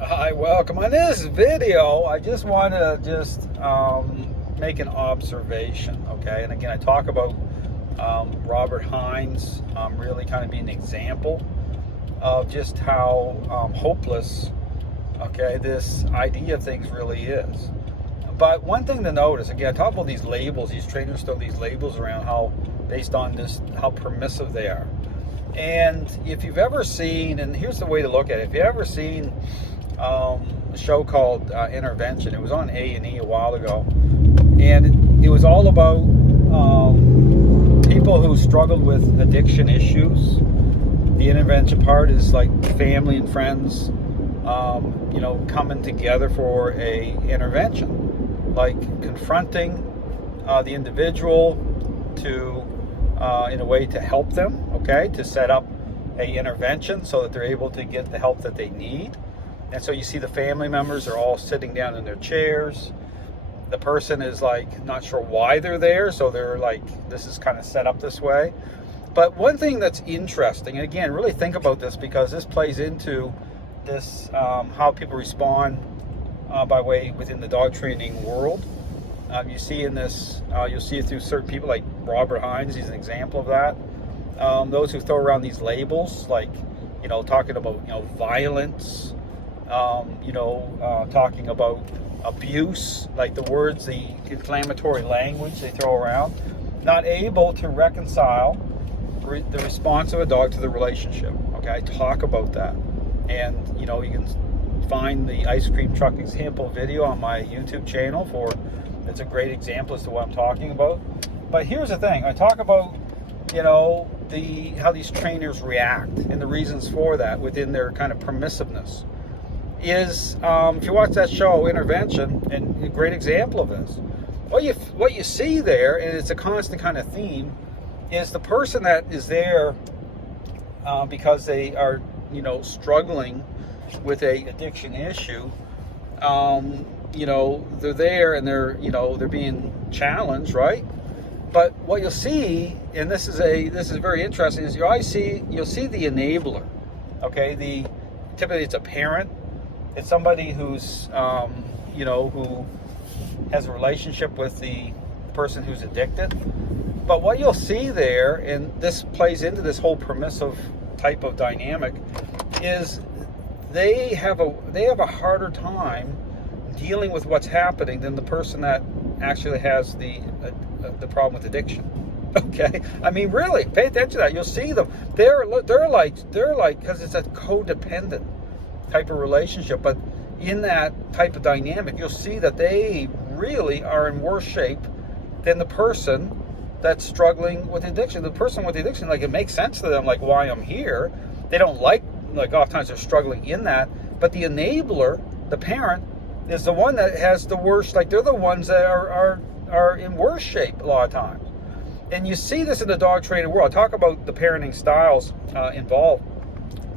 Hi, welcome. On this video, I just want to make an observation, okay? And again, I talk about Robert Hines really kind of being an example of just how hopeless, okay, this idea of things really is. But one thing to notice, again, I talk about these labels. These trainers throw these labels around how, based on this, how permissive they are. And if you've ever seen, and here's the way to look at it, if you've ever seen a show called Intervention, it was on A&E a while ago, and it was all about people who struggled with addiction issues. The intervention part is like family and friends, coming together for a intervention, like confronting the individual to in a way to help them, okay, to set up a intervention so that they're able to get the help that they need. And so you see the family members are all sitting down in their chairs. The person is like not sure why they're there, so they're like, this is kind of set up this way. But one thing that's interesting, and again, really think about this because this plays into this how people respond by way within the dog training world. You see in this, you'll see it through certain people like Robert Hines. He's an example of that. Those who throw around these labels, like, talking about, violence, talking about abuse, like the words, the inflammatory language they throw around, not able to reconcile the response of a dog to the relationship. Okay, I talk about that. And, you can find the ice cream truck example video on my YouTube channel it's a great example as to what I'm talking about. But here's the thing, I talk about, how these trainers react and the reasons for that within their kind of permissiveness. Is if you watch that show Intervention, and a great example of this, what you see there, and it's a constant kind of theme, is the person that is there because they are struggling with a addiction issue. They're there and they're being challenged, right? But what you'll see, and this is very interesting, is you'll see the enabler. Okay, typically it's a parent, it's somebody who's who has a relationship with the person who's addicted. But what you'll see there, and this plays into this whole permissive type of dynamic, is they have a harder time dealing with what's happening than the person that actually has the problem with addiction. Okay, I mean, really, pay attention to that. You'll see them. They're like because it's a codependent type of relationship. But in that type of dynamic, you'll see that they really are in worse shape than the person that's struggling with addiction. The person with the addiction, like, it makes sense to them, like, why I'm here. They don't like oftentimes they're struggling in that. But the enabler, the parent, is the one that has the worst, like, they're the ones that are in worse shape a lot of times. And you see this in the dog training world. I talk about the parenting styles involved,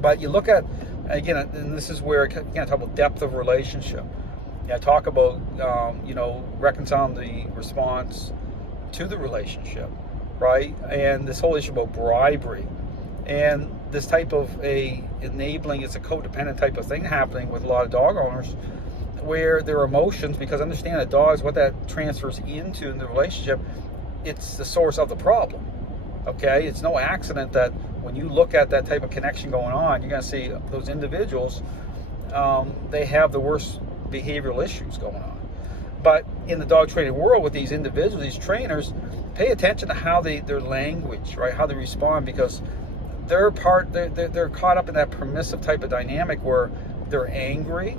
but you look at, again, and this is where I talk about depth of relationship. I talk about, reconciling the response to the relationship, right? And this whole issue about bribery. And this type of enabling, it's a codependent type of thing happening with a lot of dog owners, where their emotions, because understand that dogs, what that transfers into in the relationship, it's the source of the problem. Okay, it's no accident that when you look at that type of connection going on, you're going to see those individuals, they have the worst behavioral issues going on. But in the dog training world, with these individuals, these trainers, pay attention to how their language, right, how they respond, because they're caught up in that permissive type of dynamic where they're angry.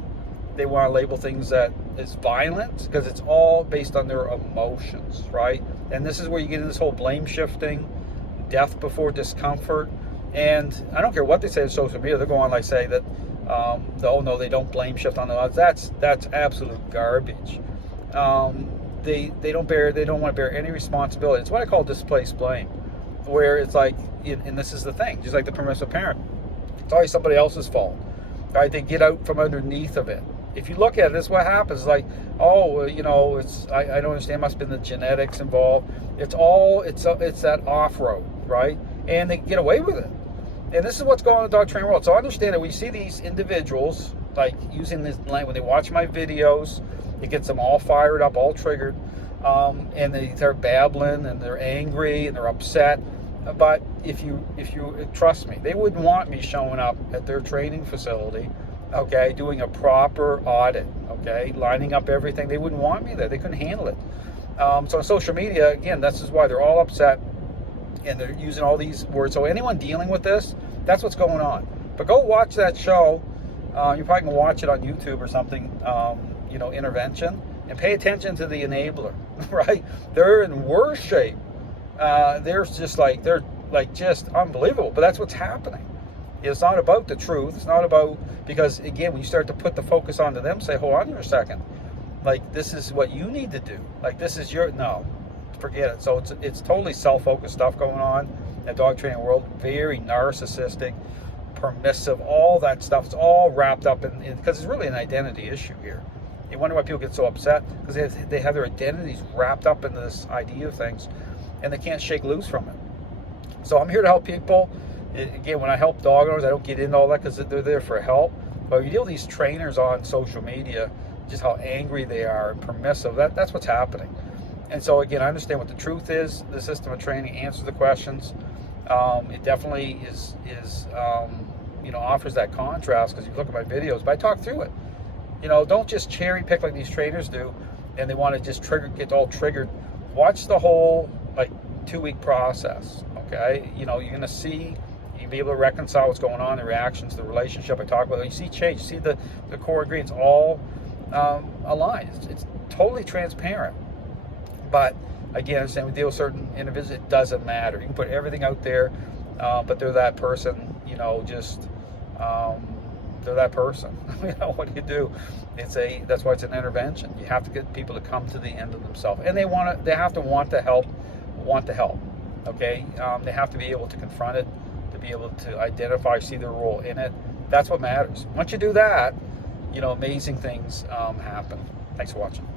They want to label things that is violent because it's all based on their emotions, right? And this is where you get into this whole blame shifting, death before discomfort. And I don't care what they say on social media, they're going like say that, no, they don't blame shift on the odds. That's absolute garbage. They don't want to bear any responsibility. It's what I call displaced blame, where it's like, and this is the thing, just like the permissive parent, it's always somebody else's fault, right? They get out from underneath of it. If you look at it, this is what happens. Like, it's I don't understand. Must have been the genetics involved. It's that off road, right? And they get away with it. And this is what's going on in the dog training world. So understand that we see these individuals like using this when they watch my videos, it gets them all fired up, all triggered, and they're babbling and they're angry and they're upset. But if you trust me, they wouldn't want me showing up at their training facility, okay, doing a proper audit, okay, lining up everything. They wouldn't want me there. They couldn't handle it. So on social media, again, this is why they're all upset and they're using all these words. So anyone dealing with this, that's what's going on. But go watch that show. You're probably going to watch it on YouTube or something, intervention, and pay attention to the enabler, right? They're in worse shape. They're just unbelievable. But that's what's happening. It's not about the truth. It's not about, because again, when you start to put the focus onto them, say, hold on for a second. Like, this is what you need to do. Like, this is no, forget it. So it's totally self-focused stuff going on in the dog training world. Very narcissistic, permissive, all that stuff. It's all wrapped up in because it's really an identity issue here. You wonder why people get so upset, because they have their identities wrapped up in this idea of things, and they can't shake loose from it. So I'm here to help people. Again, when I help dog owners, I don't get into all that because they're there for help. But when you deal with these trainers on social media, just how angry they are and permissive, that's what's happening. And so again, I understand what the truth is. The system of training answers the questions. It definitely is offers that contrast, because you look at my videos, but I talk through it. Don't just cherry pick like these trainers do, and they want to just get all triggered. Watch the whole 2-week process. Okay, you're going to see, you'll be able to reconcile what's going on, the reactions, the relationship I talk about. You see change, you see the core ingredients all aligned. It's totally transparent. But again, I understand we deal with certain individuals, it doesn't matter. You can put everything out there, but they're that person, they're that person. What do you do? That's why it's an intervention. You have to get people to come to the end of themselves, and they have to want to help. Okay, they have to be able to confront it, to be able to identify, see their role in it. That's what matters. Once you do that, amazing things happen. Thanks for watching.